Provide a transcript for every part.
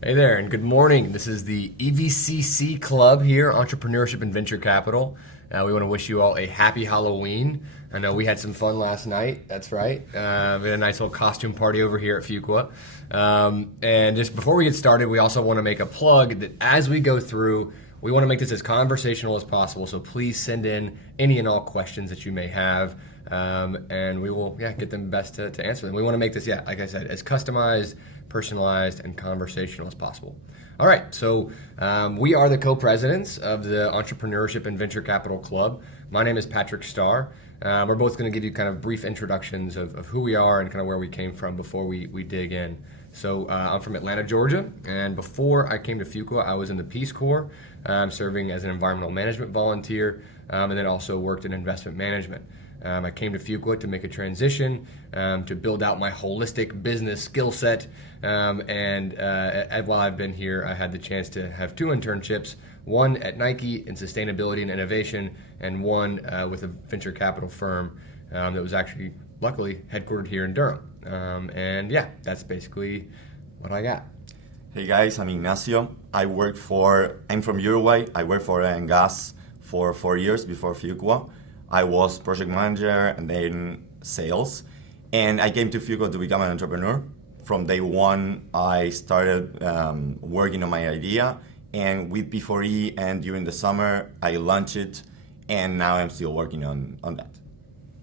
Hey there, and good morning. This is the EVCC Club here, Entrepreneurship and Venture Capital. We want to wish you all a happy Halloween. I know we had some fun last night. That's right. We had a nice little costume party over here at Fuqua. And just before we get started, we also want to make a plug that as we go through, we want to make this as conversational as possible. So please send in any and all questions that you may have. And we will get them best to answer them. We want to make this, like I said, as customized, personalized, and conversational as possible. All right, so we are the co-presidents of the Entrepreneurship and Venture Capital Club. My name is Patrick Starr. We're both going to give you kind of brief introductions of who we are and kind of where we came from before we dig in. So I'm from Atlanta, Georgia, and before I came to Fuqua, I was in the Peace Corps, serving as an environmental management volunteer, and then also worked in investment management. I came to Fuqua to make a transition, to build out my holistic business skill set, and while I've been here, I had the chance to have two internships, one at Nike in sustainability and innovation, and one with a venture capital firm that was actually, luckily, headquartered here in Durham. That's basically what I got. Hey guys, I'm Ignacio. I'm from Uruguay. I worked for Engas for 4 years before Fuqua. I was project manager and then sales. And I came to Fuqua to become an entrepreneur. From day one, I started working on my idea. And with P4E and during the summer, I launched it. And now I'm still working on that.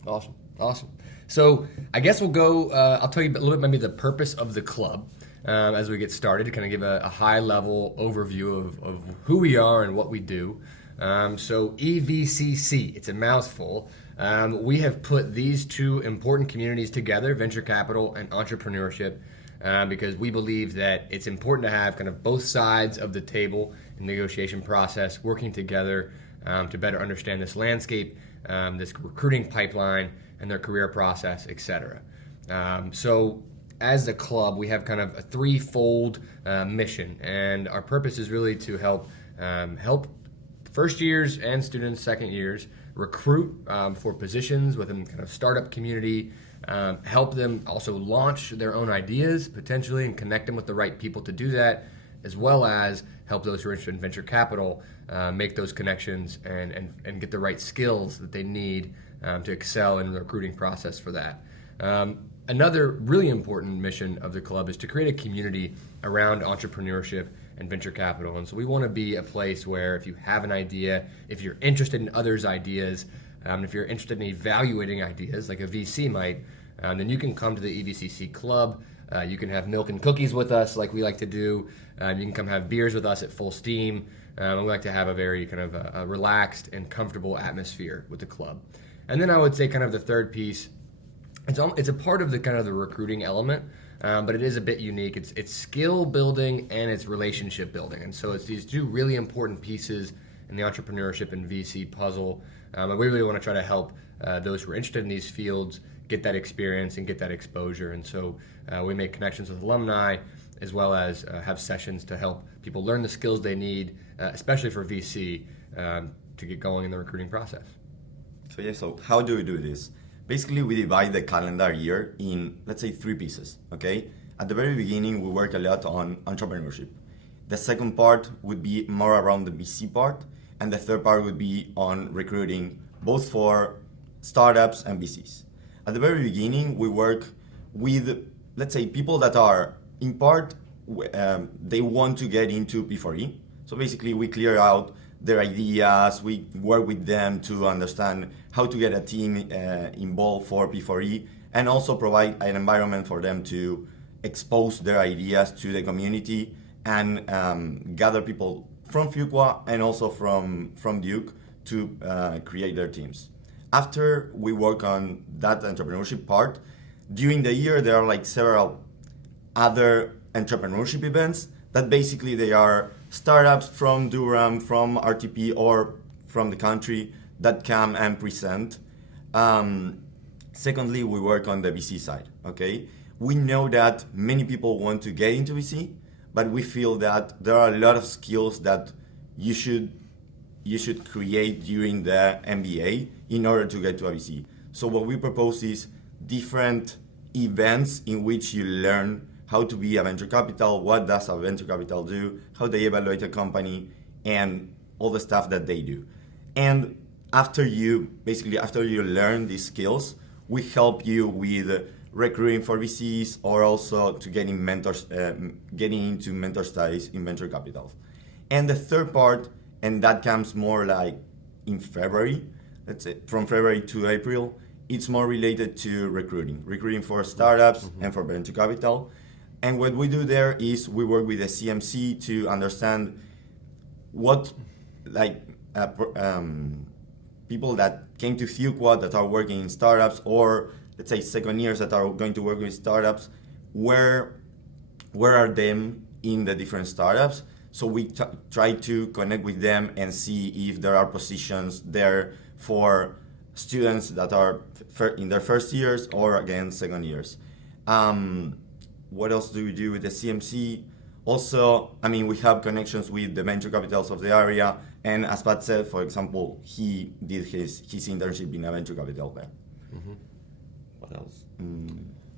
Awesome. So I guess we'll go, I'll tell you a little bit maybe the purpose of the club as we get started, to kind of give a high level overview of who we are and what we do. So EVCC, it's a mouthful. We have put these two important communities together, venture capital and entrepreneurship, because we believe that it's important to have kind of both sides of the table in the negotiation process working together to better understand this landscape, this recruiting pipeline, and their career process, etc. So as a club, we have kind of a threefold mission, and our purpose is really to help first years and students, second years, recruit for positions within kind of startup community, help them also launch their own ideas potentially and connect them with the right people to do that, as well as help those who are interested in venture capital make those connections and get the right skills that they need to excel in the recruiting process for that. Another really important mission of the club is to create a community around entrepreneurship and venture capital. And so we want to be a place where if you have an idea, if you're interested in others' ideas, if you're interested in evaluating ideas like a VC might, then you can come to the EVCC Club. You can have milk and cookies with us like we like to do. You can come have beers with us at full steam. And we like to have a very kind of a relaxed and comfortable atmosphere with the club. And then I would say kind of the third piece, it's a part of the kind of the recruiting element, but it is a bit unique. It's skill building and it's relationship building. And so it's these two really important pieces in the entrepreneurship and VC puzzle. And we really want to try to help those who are interested in these fields get that experience and get that exposure. And so we make connections with alumni as well as have sessions to help people learn the skills they need, especially for VC, to get going in the recruiting process. So how do we do this? Basically, we divide the calendar year in, let's say, 3 pieces, okay? At the very beginning, we work a lot on entrepreneurship. The second part would be more around the VC part, and the third part would be on recruiting, both for startups and VCs. At the very beginning, we work with, let's say, people that are, in part, they want to get into P4E. So basically, we clear out their ideas, we work with them to understand how to get a team involved for P4E, and also provide an environment for them to expose their ideas to the community and gather people from Fuqua and also from Duke to create their teams. After we work on that entrepreneurship part, during the year there are like several other entrepreneurship events that basically they are startups from Durham, from RTP, or from the country that come and present. Secondly, we work on the VC side, okay? We know that many people want to get into VC, but we feel that there are a lot of skills that you should create during the MBA in order to get to a VC. So what we propose is different events in which you learn how to be a venture capital, what does a venture capital do, how they evaluate a company, and all the stuff that they do. And after you learn these skills, we help you with recruiting for VCs or also to getting into mentor studies in venture capital. And the third part, and that comes more like in February, let's say from February to April, it's more related to recruiting for startups and for venture capital. And what we do there is we work with the CMC to understand what people that came to Fuqua that are working in startups, or let's say second years that are going to work with startups, where are them in the different startups? So we try to connect with them and see if there are positions there for students that are in their first years or again second years. What else do we do with the CMC? Also, we have connections with the venture capitals of the area, and as Pat said, for example, he did his internship in a venture capital there. Mm-hmm. What else?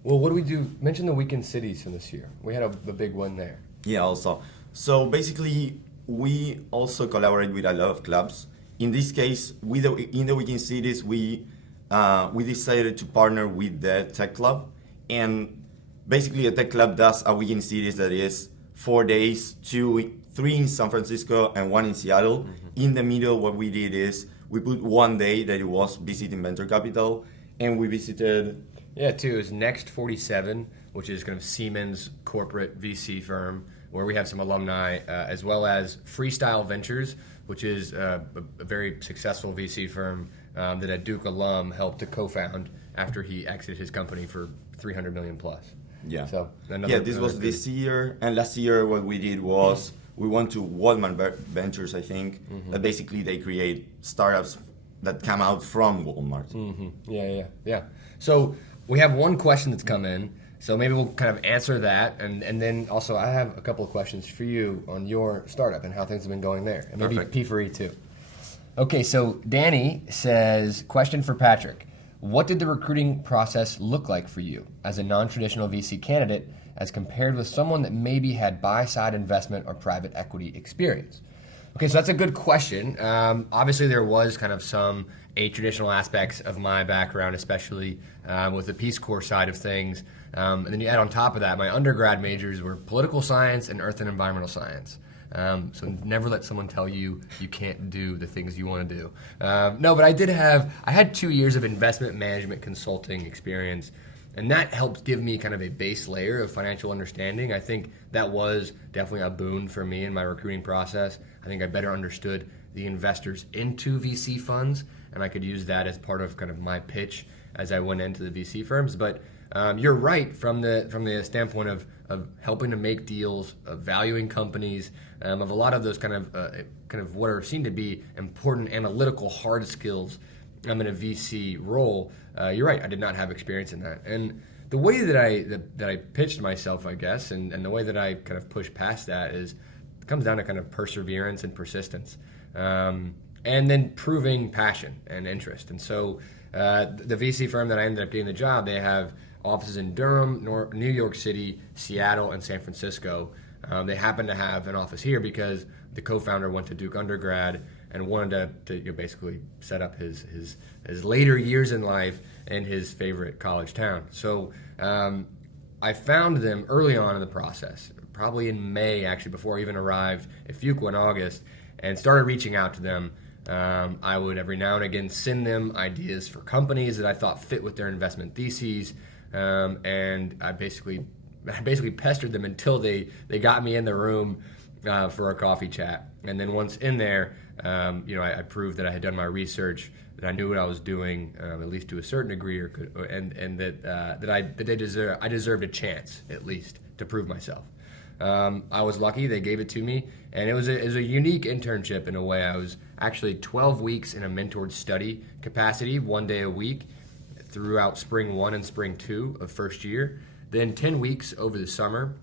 Well, what do we do? Mention the weekend cities from this year. We had a big one there. Yeah, also. So basically, we also collaborate with a lot of clubs. In this case, in the weekend cities, we decided to partner with the tech club, and basically a tech club does a weekend cities that is 4 days, 3 in San Francisco and 1 in Seattle. Mm-hmm. In the middle, what we did is we put 1 day that it was visiting venture capital, and we visited. Yeah, too. It's Next 47, which is kind of Siemens corporate VC firm, where we have some alumni, as well as Freestyle Ventures, which is a very successful VC firm that a Duke alum helped to co-found after he exited his company for $300 million plus. Yeah. So this was this year, and last year what we did was we went to Walmart Ventures, I think, that basically they create startups that come out from Walmart. Mm-hmm. Yeah. So we have one question that's come in, so maybe we'll kind of answer that, and then also I have a couple of questions for you on your startup and how things have been going there, and maybe Perfect. P4E too. Okay, so Danny says, question for Patrick. What did the recruiting process look like for you as a non-traditional VC candidate as compared with someone that maybe had buy-side investment or private equity experience? Okay, so that's a good question. Obviously, there was kind of some atraditional aspects of my background, especially with the Peace Corps side of things. And then you add on top of that, my undergrad majors were political science and earth and environmental science. So never let someone tell you can't do the things you want to do. No, but I had 2 years of investment management consulting experience, and that helped give me kind of a base layer of financial understanding. I think that was definitely a boon for me in my recruiting process. I think I better understood the investors into VC funds, and I could use that as part of kind of my pitch as I went into the VC firms. But you're right from the standpoint of helping to make deals, of valuing companies, of a lot of those kind of what are seen to be important analytical hard skills in a VC role. You're right. I did not have experience in that, and the way that I pitched myself, I guess, and the way that I kind of pushed past that is it comes down to kind of perseverance and persistence, and then proving passion and interest. And so the VC firm that I ended up getting the job, they have offices in Durham, New York City, Seattle, and San Francisco. They happen to have an office here because the co-founder went to Duke undergrad and wanted to basically set up his later years in life in his favorite college town. So I found them early on in the process, probably in May, actually, before I even arrived at Fuqua in August, and started reaching out to them. I would every now and again send them ideas for companies that I thought fit with their investment theses, and I basically pestered them until they got me in the room for a coffee chat. And then once in there, I proved that I had done my research, that I knew what I was doing, at least to a certain degree, and that I deserved a chance at least to prove myself. I was lucky; they gave it to me, and it was a unique internship in a way. I was actually 12 weeks in a mentored study capacity, 1 day a week, throughout spring 1 and spring 2 of first year. Then 10 weeks over the summer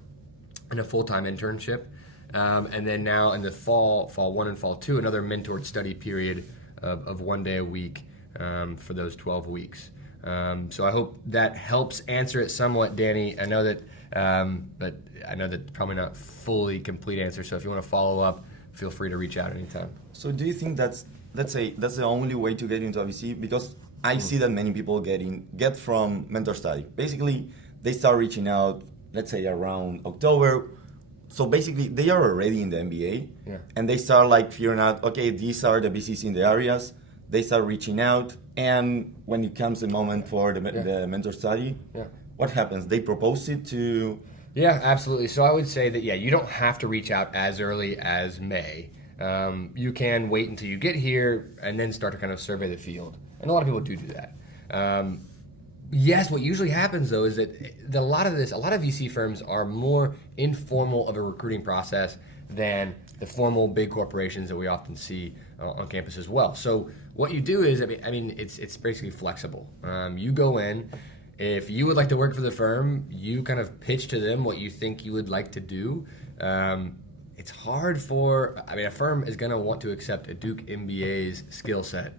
in a full-time internship. And then now in the fall 1 and fall 2, another mentored study period of 1 day a week for those 12 weeks. So I hope that helps answer it somewhat, Danny. I know that But I know that's probably not fully complete answer. So if you want to follow up, feel free to reach out anytime. So do you think that's the only way to get into a VC? Because I see that many people get from mentor study. Basically, they start reaching out, let's say around October. So basically, they are already in the MBA, and they start like figuring out, okay, these are the VCs in the areas. They start reaching out, and when it comes the moment for the mentor study, what happens? They propose it to. Yeah, absolutely. So I would say that, you don't have to reach out as early as May. You can wait until you get here and then start to kind of survey the field. And a lot of people do that. Yes, what usually happens though is that a lot of VC firms are more informal of a recruiting process than the formal big corporations that we often see on campus as well. So what you do is, it's basically flexible. You go in. If you would like to work for the firm, you kind of pitch to them what you think you would like to do. It's hard a firm is going to want to accept a Duke MBA's skill set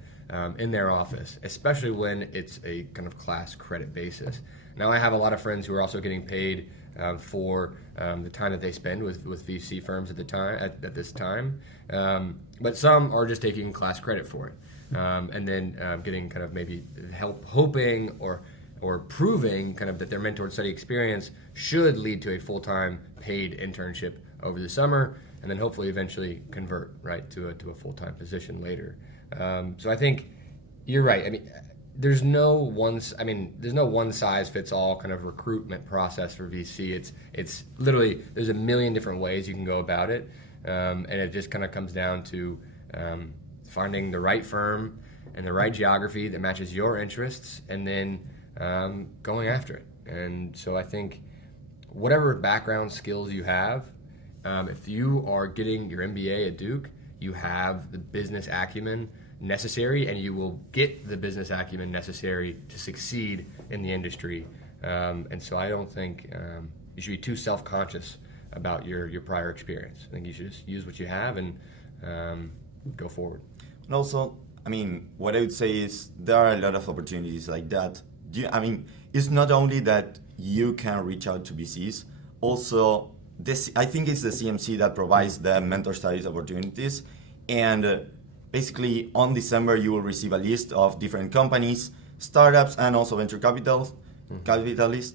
in their office, especially when it's a kind of class credit basis. Now, I have a lot of friends who are also getting paid for the time that they spend with VC firms at this time, but some are just taking class credit for it, and then getting kind of maybe help, hoping or proving kind of that their mentored study experience should lead to a full-time paid internship over the summer, and then hopefully eventually convert right to a full-time position later. So I think you're right. There's no one size fits all kind of recruitment process for VC. It's literally, there's a million different ways you can go about it, and it just kind of comes down to finding the right firm and the right geography that matches your interests, and then going after it. And so I think whatever background skills you have, if you are getting your MBA at Duke, you have the business acumen necessary, and you will get the business acumen necessary to succeed in the industry. And so I don't think you should be too self-conscious about your prior experience. I think you should just use what you have and go forward. And also, what I would say is there are a lot of opportunities like that. It's not only that you can reach out to VCs, also I think it's the CMC that provides the mentor studies opportunities, and basically on December you will receive a list of different companies, startups, and also venture capitalists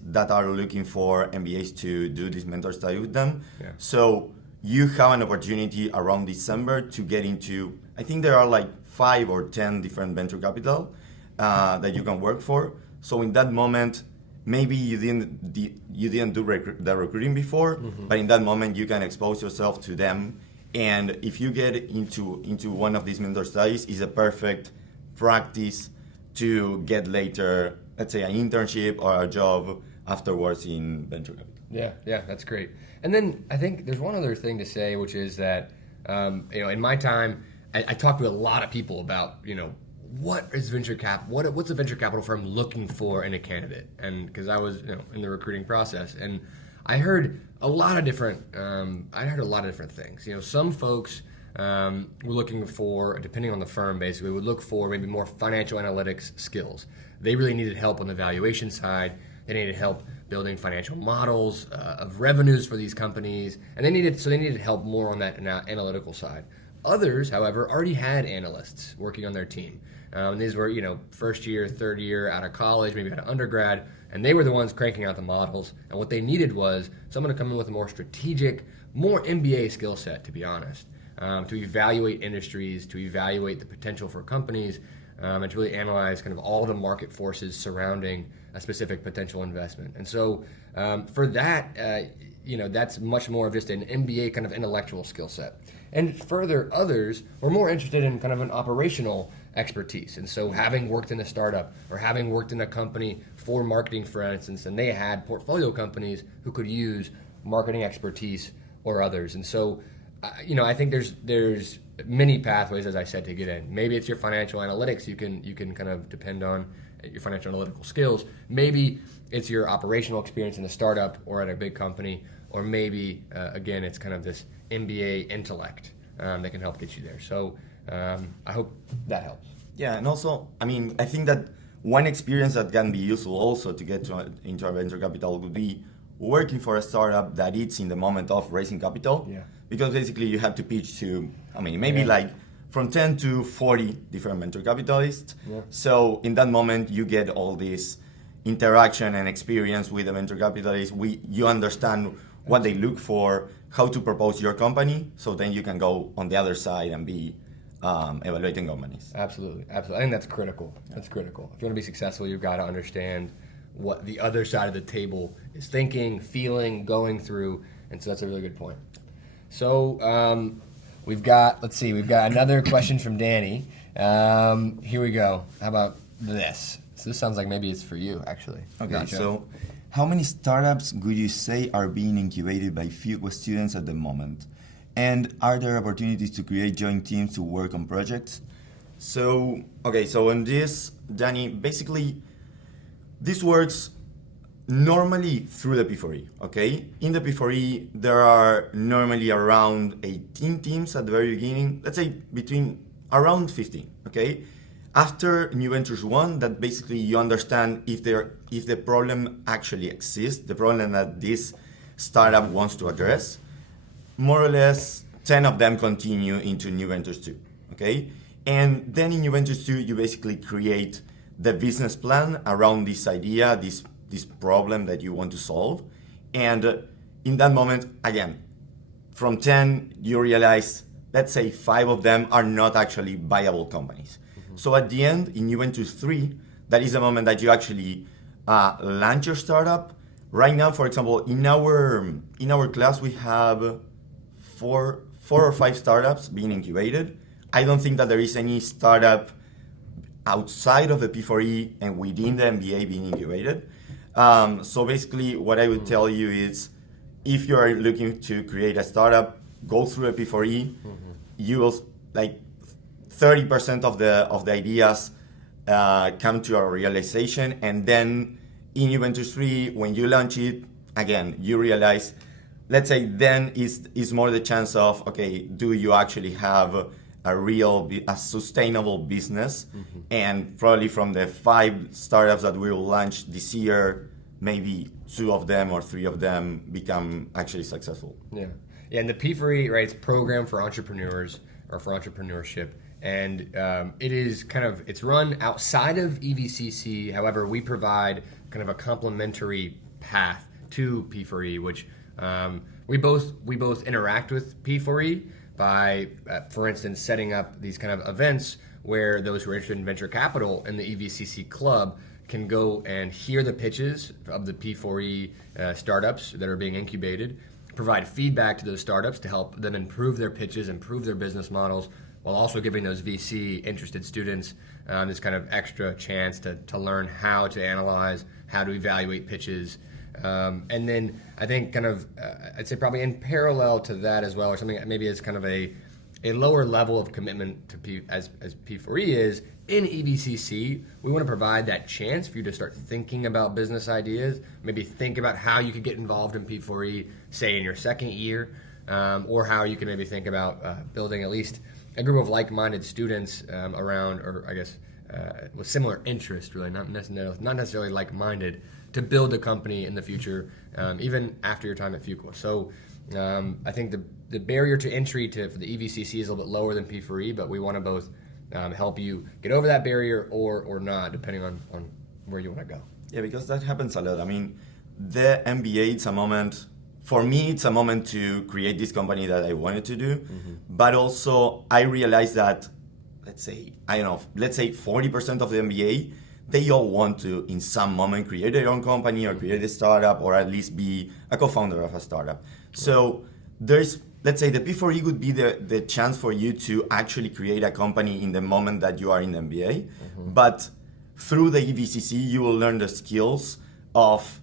that are looking for MBAs to do this mentor study with them. So you have an opportunity around December to get into, I think there are like 5 or 10 different venture capital that you can work for. So in that moment, maybe you didn't do the recruiting before, but in that moment you can expose yourself to them. And if you get into one of these mentor studies, it's a perfect practice to get later, let's say, an internship or a job afterwards in venture capital. Yeah, that's great. And then I think there's one other thing to say, which is that in my time, I talked to a lot of people about what is venture cap? What's a venture capital firm looking for in a candidate? And because I was in the recruiting process, and I heard a lot of different things. Some folks were looking for, depending on the firm, basically would look for maybe more financial analytics skills. They really needed help on the valuation side. They needed help building financial models of revenues for these companies, and they needed help more on that analytical side. Others, however, already had analysts working on their team. And these were, first year, third year out of college, maybe out of undergrad, and they were the ones cranking out the models. And what they needed was someone to come in with a more strategic, more MBA skill set, to be honest, to evaluate industries, to evaluate the potential for companies, and to really analyze kind of all the market forces surrounding a specific potential investment. And so for that, that's much more of just an MBA kind of intellectual skill set. And further, others were more interested in kind of an operational expertise. And so having worked in a startup or having worked in a company for marketing, for instance, and they had portfolio companies who could use marketing expertise or others. And so, I think there's many pathways, as I said, to get in. Maybe it's your financial analytics. You can kind of depend on your financial analytical skills. Maybe it's your operational experience in a startup or at a big company. Or maybe, again, it's kind of this MBA intellect that can help get you there. So I hope that helps. Yeah, and also, I think that one experience that can be useful also to get into a venture capital would be working for a startup that it's in the moment of raising capital. Yeah. Because basically you have to pitch to, maybe like from 10 to 40 different venture capitalists. Yeah. So in that moment, you get all this interaction and experience with the venture capitalists. You understand what they look for, how to propose your company, so then you can go on the other side and be evaluating companies. Absolutely. I think that's critical. That's critical. If you want to be successful, you've got to understand what the other side of the table is thinking, feeling, going through, and so that's a really good point. So we've got another question from Danny. Here we go. How about this? So this sounds like maybe it's for you, actually. Okay, Nacho. so how many startups would you say are being incubated by Fuqua students at the moment? And are there opportunities to create joint teams to work on projects? So in this, Danny, basically, this works normally through the P4E, okay? In the P4E, there are normally around 18 teams at the very beginning, let's say between around 15, okay? After New Ventures 1, that basically you understand if the problem actually exists, the problem that this startup wants to address, more or less 10 of them continue into New Ventures 2, okay? And then in New Ventures 2, you basically create the business plan around this idea, this problem that you want to solve. And in that moment, again, from 10, you realize, let's say 5 of them are not actually viable companies. Mm-hmm. So at the end, in New Ventures 3, that is the moment that you actually launch your startup. Right now, for example, in our class, we have four or five startups being incubated. I don't think that there is any startup outside of the P4E and within the MBA being incubated. So basically, what I would tell you is, if you are looking to create a startup, go through a P4E. Mm-hmm. You will 30% of the ideas come to a realization, and then in New Ventures 3, when you launch it, again, you realize, let's say, then is more the chance of, okay, do you actually have a sustainable business? Mm-hmm. And probably from the 5 startups that we will launch this year, maybe 2 of them or 3 of them become actually successful. Yeah, and the P4E, right, it's Program for Entrepreneurs, or for Entrepreneurship, and it's run outside of EVCC. However, we provide kind of a complementary path to P4E, which we both interact with P4E by, for instance, setting up these kind of events where those who are interested in venture capital in the EVCC club can go and hear the pitches of the P4E startups that are being incubated, provide feedback to those startups to help them improve their pitches, improve their business models, while also giving those VC interested students this kind of extra chance to learn how to analyze, how to evaluate pitches. And then I think I'd say probably in parallel to that as well, or something that maybe is kind of a lower level of commitment to as P4E is, in EVCC, we want to provide that chance for you to start thinking about business ideas, maybe think about how you could get involved in P4E, say in your second year, or how you can maybe think about building at least a group of like-minded students around, or I guess with similar interest, really, not necessarily like-minded, to build a company in the future, even after your time at Fuqua. So I think the barrier to entry for the EVCC is a little bit lower than P4E, but we want to both help you get over that barrier or not, depending on where you want to go. Yeah, because that happens a lot. I mean, the MBA, it's a moment, for me, it's a moment to create this company that I wanted to do, mm-hmm. But also I realized that, let's say 40% of the MBA, they all want to, in some moment, create their own company or create a startup, or at least be a co-founder of a startup. Right. So let's say the P4E would be the chance for you to actually create a company in the moment that you are in the MBA. Mm-hmm. But through the EVCC, you will learn the skills of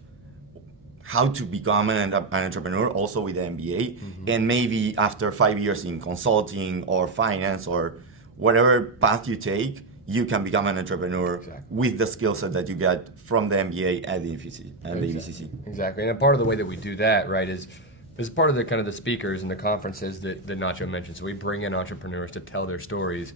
how to become an entrepreneur, also with the MBA. Mm-hmm. And maybe after 5 years in consulting or finance or whatever path you take, you can become an entrepreneur. Exactly. With the skill set that you get from the MBA and the EVCC. Exactly. And a part of the way that we do that, right, is part of the kind of the speakers and the conferences that Nacho mentioned. So we bring in entrepreneurs to tell their stories.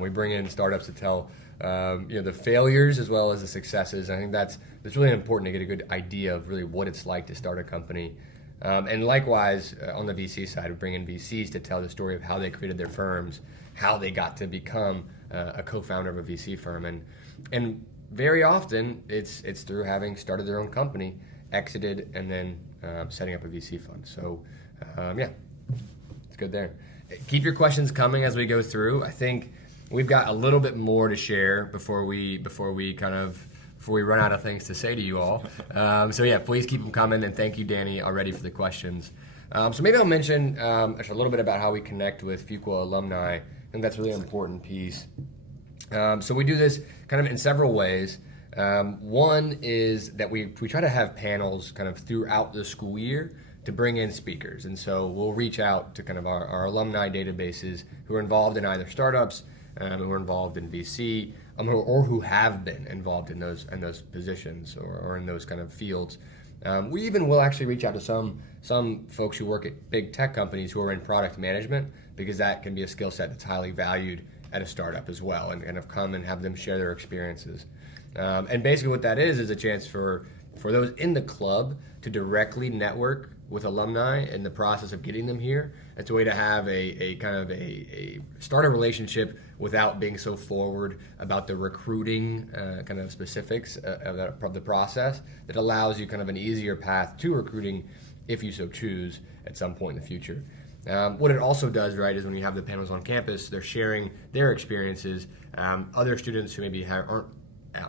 We bring in startups to tell the failures as well as the successes. I think that's really important to get a good idea of really what it's like to start a company. And likewise, on the VC side, we bring in VCs to tell the story of how they created their firms, how they got to become a co-founder of a VC firm. And very often, it's through having started their own company, exited, and then setting up a VC fund. So, it's good there. Keep your questions coming as we go through. I think we've got a little bit more to share before we run out of things to say to you all. Please keep them coming, and thank you, Danny, already for the questions. So maybe I'll mention actually a little bit about how we connect with Fuqua alumni. I think that's a really important piece. So we do this kind of in several ways. One is that we try to have panels kind of throughout the school year to bring in speakers. And so we'll reach out to kind of our alumni databases who are involved in either startups, who are involved in VC, or who have been involved in those positions or in those kind of fields. We even will actually reach out to some folks who work at big tech companies who are in product management, because that can be a skill set that's highly valued at a startup as well, and have come and have them share their experiences. And basically what that is a chance for those in the club to directly network with alumni in the process of getting them here. It's a way to have a kind of a start a relationship without being so forward about the recruiting kind of specifics of the process, that allows you kind of an easier path to recruiting if you so choose at some point in the future. What it also does, right, is when you have the panels on campus, they're sharing their experiences. Other students who maybe aren't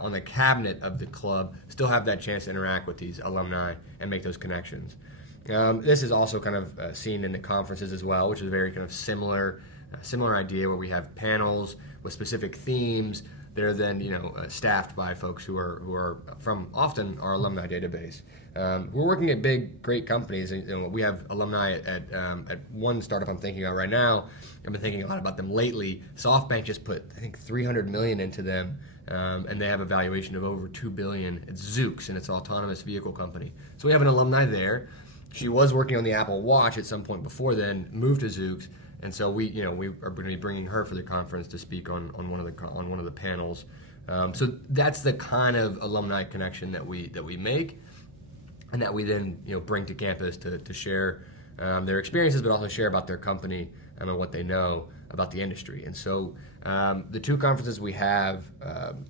on the cabinet of the club still have that chance to interact with these alumni and make those connections. This is also kind of seen in the conferences as well, which is a very kind of similar idea, where we have panels with specific themes that are then staffed by folks who are from often our alumni database. We're working at big, great companies. We have alumni at one startup I'm thinking about right now. I've been thinking a lot about them lately. SoftBank just put, I think, $300 million into them, and they have a valuation of over $2 billion. It's Zoox, and it's an autonomous vehicle company. So we have an alumni there. She was working on the Apple Watch at some point before then, moved to Zoox, and so we are going to be bringing her for the conference to speak on one of the panels. So that's the kind of alumni connection that we make, and that we then bring to campus to share their experiences, but also share about their company and what they know about the industry. And so the two conferences we have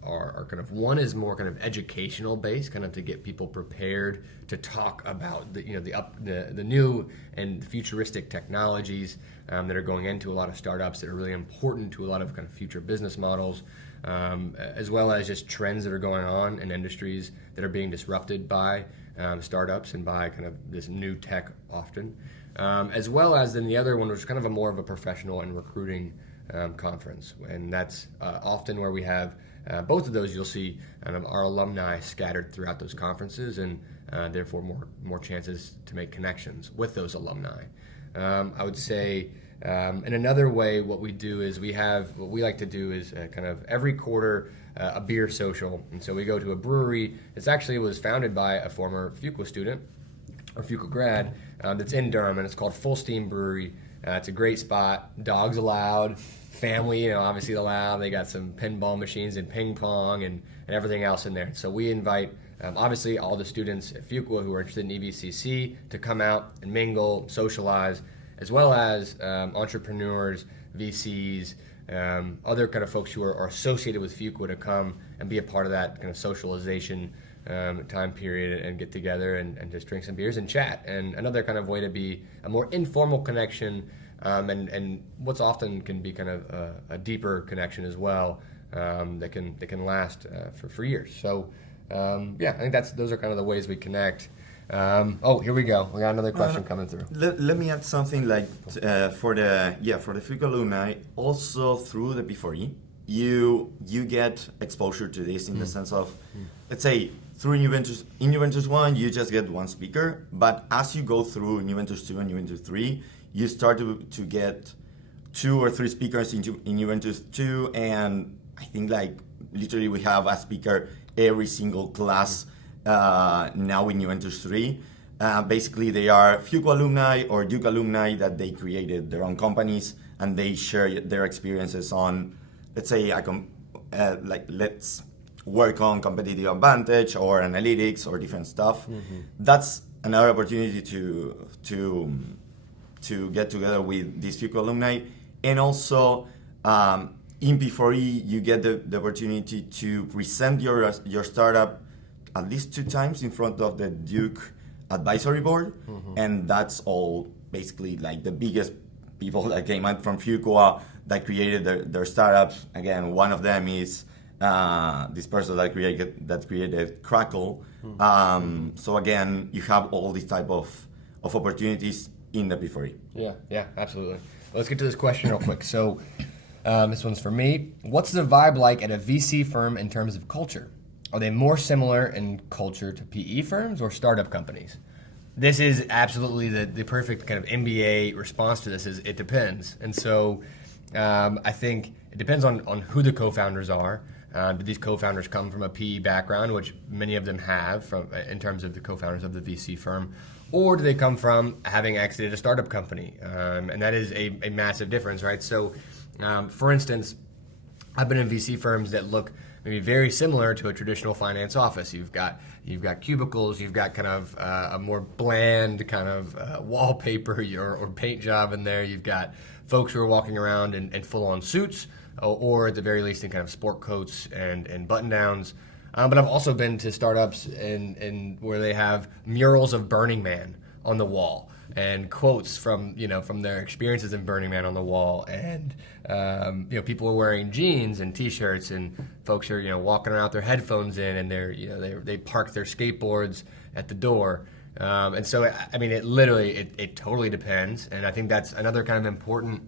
are kind of, one is more kind of educational based, kind of to get people prepared to talk about the new and futuristic technologies that are going into a lot of startups that are really important to a lot of kind of future business models, as well as just trends that are going on in industries that are being disrupted by startups and by kind of this new tech often. As well as then the other one, which is kind of more of a professional and recruiting conference, and that's often where we have both of those. You'll see our alumni scattered throughout those conferences, and therefore more chances to make connections with those alumni. I would say, in another way, what we do is what we like to do is kind of every quarter a beer social, and so we go to a brewery. It actually was founded by a former Fuqua student or Fuqua grad that's in Durham, and it's called Full Steam Brewery. It's a great spot. Dogs allowed, family, obviously allowed. They got some pinball machines and ping pong and everything else in there. So we invite, obviously, all the students at Fuqua who are interested in EVCC to come out and mingle, socialize, as well as entrepreneurs, VCs, other kind of folks who are associated with Fuqua to come and be a part of that kind of socialization time period and get together and just drink some beers and chat. And another kind of way to be a more informal connection, and what's often can be kind of a deeper connection as well, that can last for years. So I think those are kind of the ways we connect. Here we go. We got another question coming through. Let me add something like for the Fuqua alumni, also through the P4E, you get exposure to this in the sense of, let's say, through New Ventures 1, you just get one speaker, but as you go through New Ventures 2 and New Ventures 3, you start to get 2 or 3 speakers in New Ventures 2, and I think like literally we have a speaker every single class now in New Ventures 3. Basically, they are Fuqua alumni or Duke alumni that they created their own companies, and they share their experiences on, let's say, like let's work on competitive advantage or analytics or different stuff. That's another opportunity to get together with these Fuqua alumni. And also in P4E, you get the opportunity to present your startup at least 2 times in front of the Duke advisory board. And that's all basically like the biggest people that came out from Fuqua that created their startups. Again, one of them is this person that created Crackle. So again, you have all these type of opportunities in the P4E. Yeah, absolutely. Let's get to this question real quick. So this one's for me. What's the vibe like at a VC firm in terms of culture? Are they more similar in culture to PE firms or startup companies? This is absolutely the perfect kind of MBA response to this is it depends. And so I think it depends on who the co-founders are. Do these co-founders come from a PE background, which many of them have in terms of the co-founders of the VC firm, or do they come from having exited a startup company? And that is a massive difference, right? So for instance, I've been in VC firms that look maybe very similar to a traditional finance office. You've got cubicles, you've got kind of a more bland kind of wallpaper or paint job in there. You've got folks who are walking around in full-on suits, or at the very least in kind of sport coats and button-downs. But I've also been to startups in where they have murals of Burning Man on the wall and quotes from their experiences in Burning Man on the wall, and people are wearing jeans and T-shirts, and folks are walking around with their headphones in, and they park their skateboards at the door, and so I mean it totally depends, and I think that's another kind of important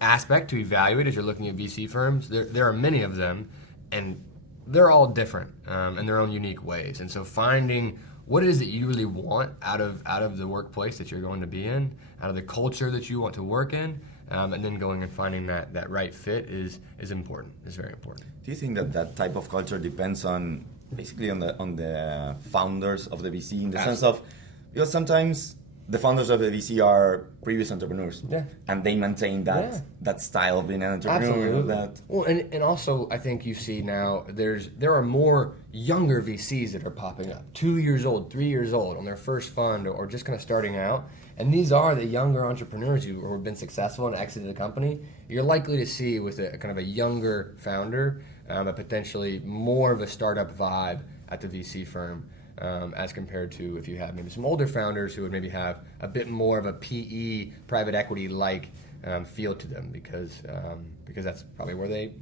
aspect to evaluate as you're looking at VC firms. There are many of them, and they're all different in their own unique ways, and so finding what it is that you really want out of the workplace that you're going to be in, out of the culture that you want to work in, and then going and finding that right fit is important, is very important. Do you think that type of culture depends on basically on the founders of the VC, in the sense of, because sometimes the founders of the VC are previous entrepreneurs, and they maintain that style of being an entrepreneur. Absolutely. Well, and also I think you see now there are more younger VCs that are popping up, 2 years old, 3 years old, on their first fund or just kind of starting out. And these are the younger entrepreneurs who have been successful and exited the company. You're likely to see with a kind of a younger founder, a potentially more of a startup vibe at the VC firm. As compared to if you have maybe some older founders who would maybe have a bit more of a PE, private equity-like feel to them, because that's probably where they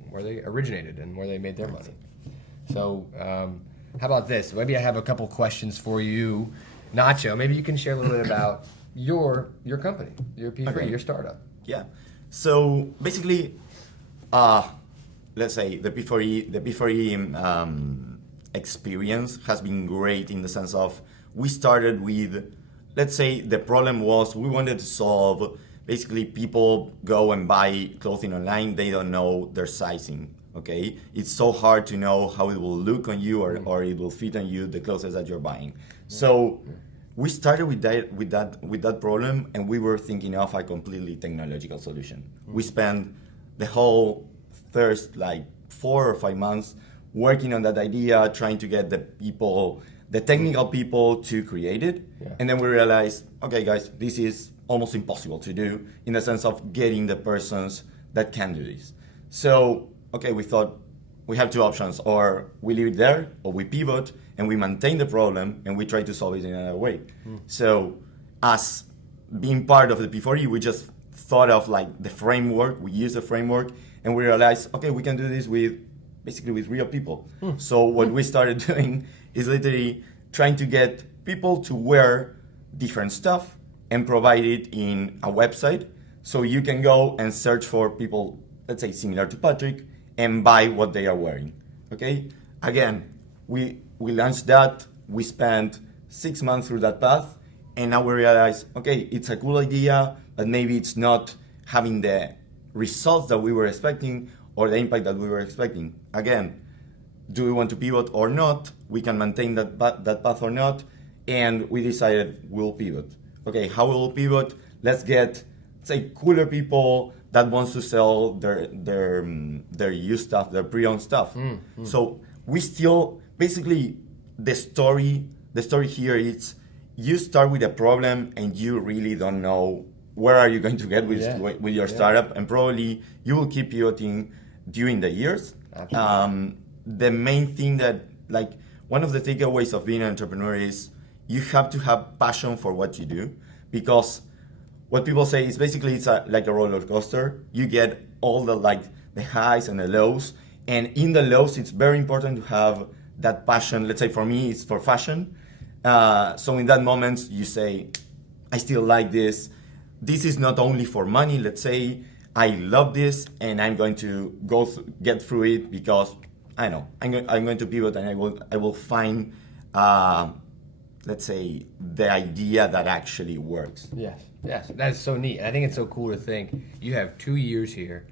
originated and where they made their money. So how about this? Maybe I have a couple questions for you, Nacho. Maybe you can share a little bit about your company, your P3, your startup. Yeah. So basically, let's say the P4E experience has been great in the sense of we started with, let's say the problem was we wanted to solve, basically people go and buy clothing online, they don't know their sizing, okay? It's so hard to know how it will look on you or it will fit on you, the clothes that you're buying. So we started with that problem, and we were thinking of a completely technological solution. We spent the whole first 4 or 5 months working on that idea, trying to get the technical people to create it. And then we realized, okay guys, this is almost impossible to do in the sense of getting the persons that can do this. So, okay, we thought we have 2 options, or we leave it there, or we pivot and we maintain the problem and we try to solve it in another way. So as being part of the P4E, we just thought of the framework, we used the framework, and we realized, okay, we can do this basically with real people. So what we started doing is literally trying to get people to wear different stuff and provide it in a website, so you can go and search for people, let's say similar to Patrick, and buy what they are wearing. Okay? Again, we launched that, we spent 6 months through that path, and now we realize, okay, it's a cool idea, but maybe it's not having the results that we were expecting or the impact that we were expecting. Again, do we want to pivot or not? We can maintain that path or not, and we decided we'll pivot. Okay, how will we pivot? Let's get, say, cooler people, that wants to sell their used stuff, their pre-owned stuff. So we still basically the story here is you start with a problem and you really don't know where are you going to get with your startup, and probably you will keep pivoting during the years. The main thing that, like, one of the takeaways of being an entrepreneur is you have to have passion for what you do, because what people say is basically it's like a roller coaster. You get all the highs and the lows, and in the lows it's very important to have that passion. Let's say for me it's for fashion. So in that moment you say, I still like this. This is not only for money. Let's say I love this and I'm going to get through it because I know I'm going to pivot, and I will find let's say the idea that actually works. Yes, that is so neat. And I think it's so cool to think you have 2 years here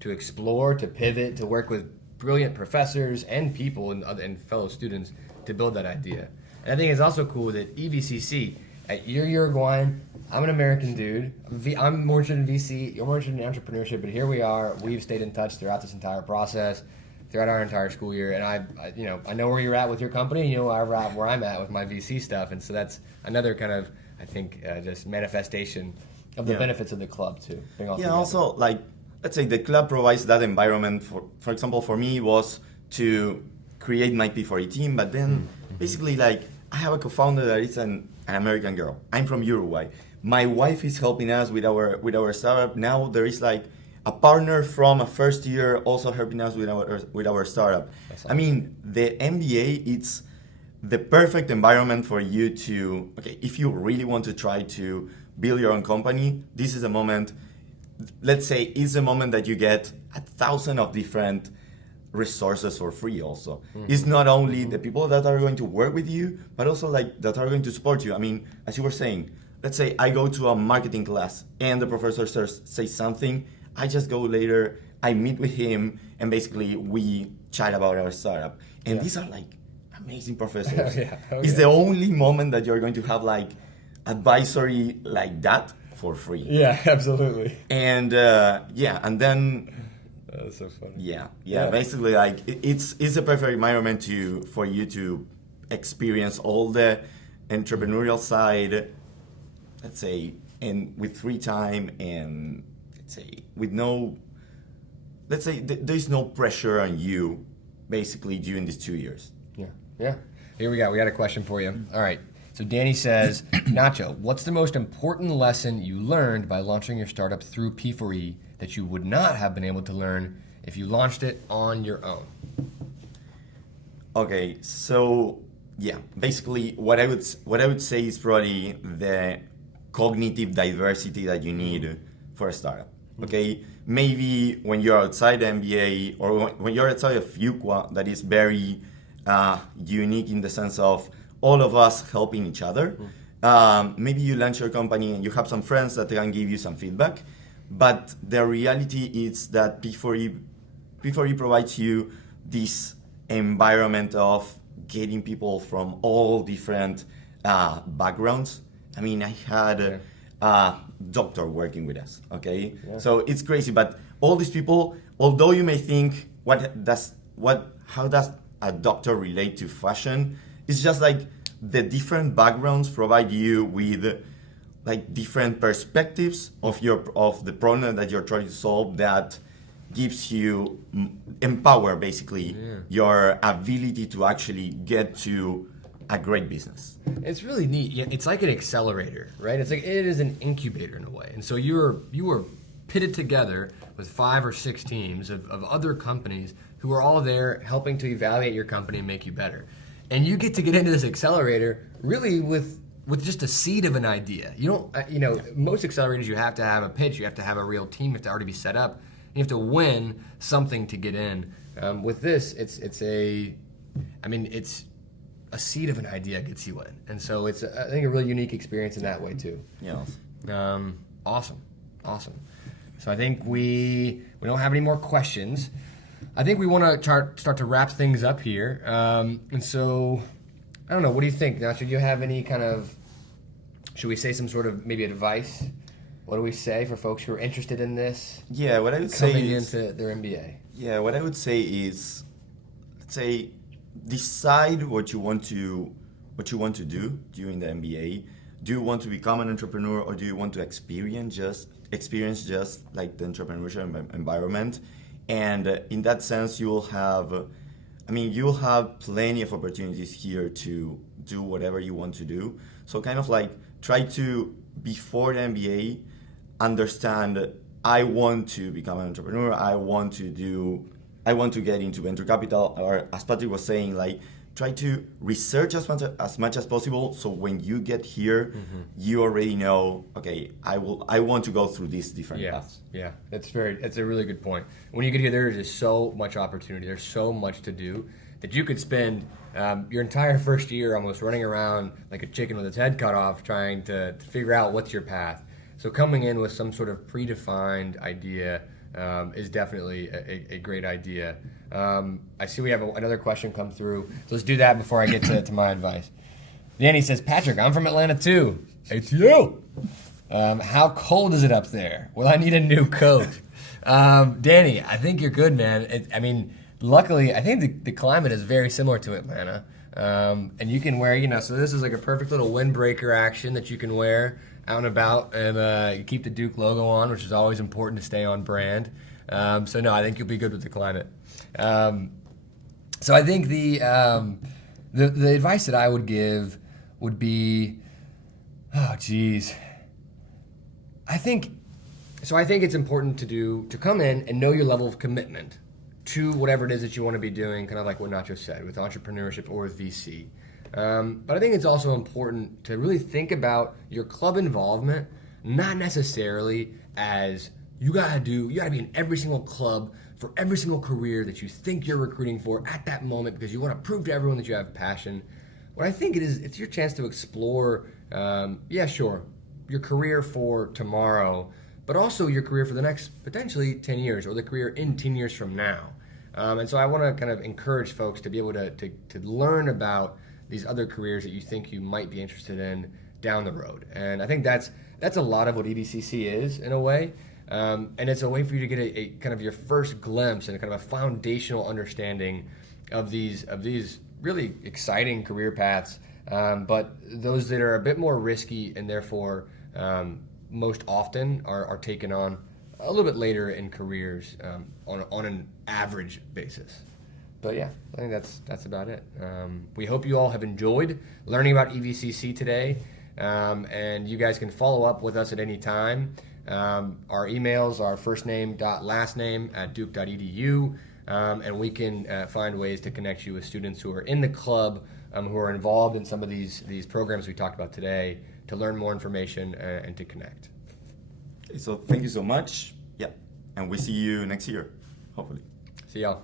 to explore, to pivot, to work with brilliant professors and people and fellow students to build that idea. And I think it's also cool that EVCC, you're Uruguayan, I'm an American dude, I'm more interested in VC, you're more interested in entrepreneurship, but here we are, we've stayed in touch throughout this entire process, throughout our entire school year, and I know where you're at with your company, you know where I'm at with my VC stuff, and so that's another kind of, I think, just manifestation of the benefits of the club too. Also, like, let's say the club provides that environment. For example, for me was to create my P4E team, but then basically, like, I have a co-founder that is an American girl. I'm from Uruguay. My wife is helping us with our startup. Now there is like a partner from a first year also helping us with our startup. Awesome. I mean, the MBA, it's the perfect environment for you to, if you really want to try to build your own company, this is a moment, let's say it's a moment that you get 1,000 of different resources for free also. It's not only the people that are going to work with you, but also like that are going to support you. I mean, as you were saying, let's say I go to a marketing class and the professor says something, I just go later, I meet with him, and basically we chat about our startup. And these are like amazing professors. It's the only moment that you're going to have like advisory like that for free. Yeah, absolutely. And and then that's so funny. Yeah. Basically, like it's a perfect environment for you to experience all the entrepreneurial side. Let's say, and with free time, and let's say there's no pressure on you, basically during these 2 years. Yeah. Here we go. We got a question for you. All right. So Danny says, Nacho, what's the most important lesson you learned by launching your startup through P4E that you would not have been able to learn if you launched it on your own? Okay, so basically what I would say is probably the cognitive diversity that you need for a startup. Okay, maybe when you're outside the MBA or when you're outside of Fuqua, that is very unique in the sense of all of us helping each other. Maybe you launch your company and you have some friends that can give you some feedback, but the reality is that P4E provides you this environment of getting people from all different backgrounds. I mean, I had a doctor working with us, okay? Yeah. So it's crazy, but all these people, although you may think, how does a doctor relate to fashion? It's just like the different backgrounds provide you with like different perspectives of the problem that you're trying to solve that gives you empower basically your ability to actually get to a great business. It's really neat. Yeah, it's like an accelerator, right? It's like it is an incubator in a way. And so you were pitted together with 5 or 6 teams of other companies who are all there helping to evaluate your company and make you better. And you get to get into this accelerator really with just a seed of an idea. You don't, most accelerators you have to have a pitch, you have to have a real team, you have to already be set up. You have to win something to get in. With this, it's a seed of an idea gets you in, and so it's I think a really unique experience in that way too. Yeah. Awesome. So I think we don't have any more questions. I think we want to start to wrap things up here, and so I don't know. What do you think, Nacho? Do you have any kind of, should we say some sort of maybe advice What do we say for folks who are interested in this Yeah, what I would say coming is, into their MBA? yeah, what I would say is, let's say, decide what you want to do during the MBA. Do you want to become an entrepreneur, or do you want to experience just like the entrepreneurship environment? And in that sense, you'll have plenty of opportunities here to do whatever you want to do. So kind of like try to, before the MBA, understand, I want to become an entrepreneur. I want to get into venture capital, or as Patrick was saying, like try to research as much as possible. So when you get here, you already know, okay, I want to go through these different paths. Yeah, that's a really good point. When you get here, there is just so much opportunity. There's so much to do that you could spend your entire first year almost running around like a chicken with its head cut off, trying to figure out what's your path. So coming in with some sort of predefined idea is definitely a great idea. I see we have another question come through. So let's do that before I get to my advice. Danny says, Patrick, I'm from Atlanta too. ATL. How cold is it up there? Will I need a new coat? Danny, I think you're good, man. Luckily, I think the climate is very similar to Atlanta. And you can wear, so this is like a perfect little windbreaker action that you can wear out and about, and you keep the Duke logo on, which is always important to stay on brand. So no, I think you'll be good with the climate. So I think the advice that I would give would be, I think it's important to come in and know your level of commitment to whatever it is that you want to be doing, kind of like what Nacho said, with entrepreneurship or with VC. But I think it's also important to really think about your club involvement, not necessarily as you gotta be in every single club for every single career that you think you're recruiting for at that moment, because you want to prove to everyone that you have passion. What I think it's your chance to explore, your career for tomorrow, but also your career for the next potentially 10 years, or the career in 10 years from now. And so I want to kind of encourage folks to be able to learn about these other careers that you think you might be interested in down the road. And I think that's a lot of what EBCC is, in a way. And it's a way for you to get a kind of your first glimpse and a kind of a foundational understanding of these really exciting career paths, but those that are a bit more risky, and therefore most often are taken on a little bit later in careers on an average basis. But yeah, I think that's about it. We hope you all have enjoyed learning about EVCC today, and you guys can follow up with us at any time. Our emails are firstname.lastname@duke.edu, and we can find ways to connect you with students who are in the club, who are involved in some of these programs we talked about today, to learn more information and to connect. So thank you so much. Yeah, and we see you next year, hopefully. See y'all.